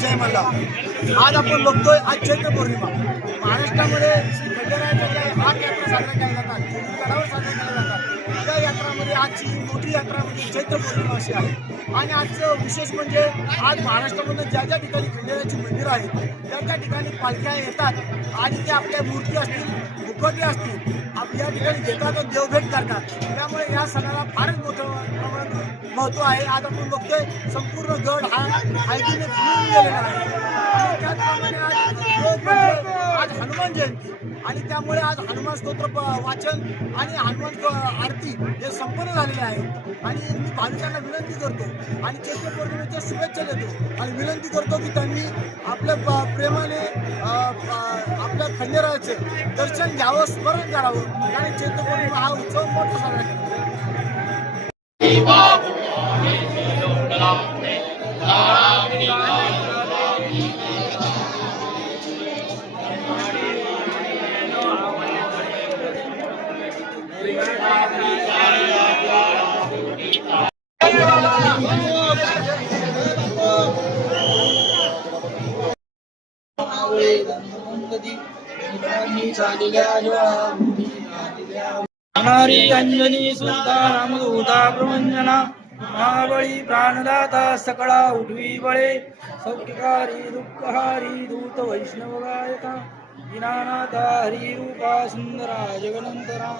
जय मल्हार. आज आपण बघतोय आज चैत्र पौर्णिमा महाराष्ट्रामध्ये श्री खंडेरायाच्या ज्या 8 यात्रा साजऱ्या केल्या जातात, गडावर साजऱ्या केल्या जातात, त्या यात्रामध्ये आजची मोठी यात्रा म्हणजे चैत्र पौर्णिमा अशी आहे. आणि आजचं विशेष म्हणजे आज महाराष्ट्रामध्ये ज्या ज्या ठिकाणी खंडेरायाची मंदिरं आहेत त्या त्या ठिकाणी पालख्या येतात आणि ते आपल्या मूर्ती असतील, मुखवटे असतील या ठिकाणी घेतात आणि देवभेट करतात. त्यामुळे या सणाला फारच मोठं प्रमाणात महत्त्व आहे. आज आपण बघतोय संपूर्ण गड हा हळदीने फुलून गेलेला आहे. आणि त्याचप्रमाणे आज हनुमान जयंती आणि त्यामुळे आज हनुमान स्तोत्र वाचन आणि हनुमान आरती हे संपन्न झालेले आहे. आणि मी भाविकांना विनंती करतो आणि चैत्र पौर्णिमेच्या शुभेच्छा देतो आणि विनंती करतो की त्यांनी आपल्या प्रेमाने आपल्या खंडेरायाचे दर्शन घ्यावं, स्मरण करावं आणि चैत्र पौर्णिमा हा उत्सव मोठा साजरा केला. हमारी अंजनी सुता रामदूता प्रवंजना महाबळी प्राणदाता सकळा उठवी बळे सौख्यकारी दुःखहारी दूत वैष्णव गायका दीनानाथा हरिरूपा सुंदरा जगनंतरा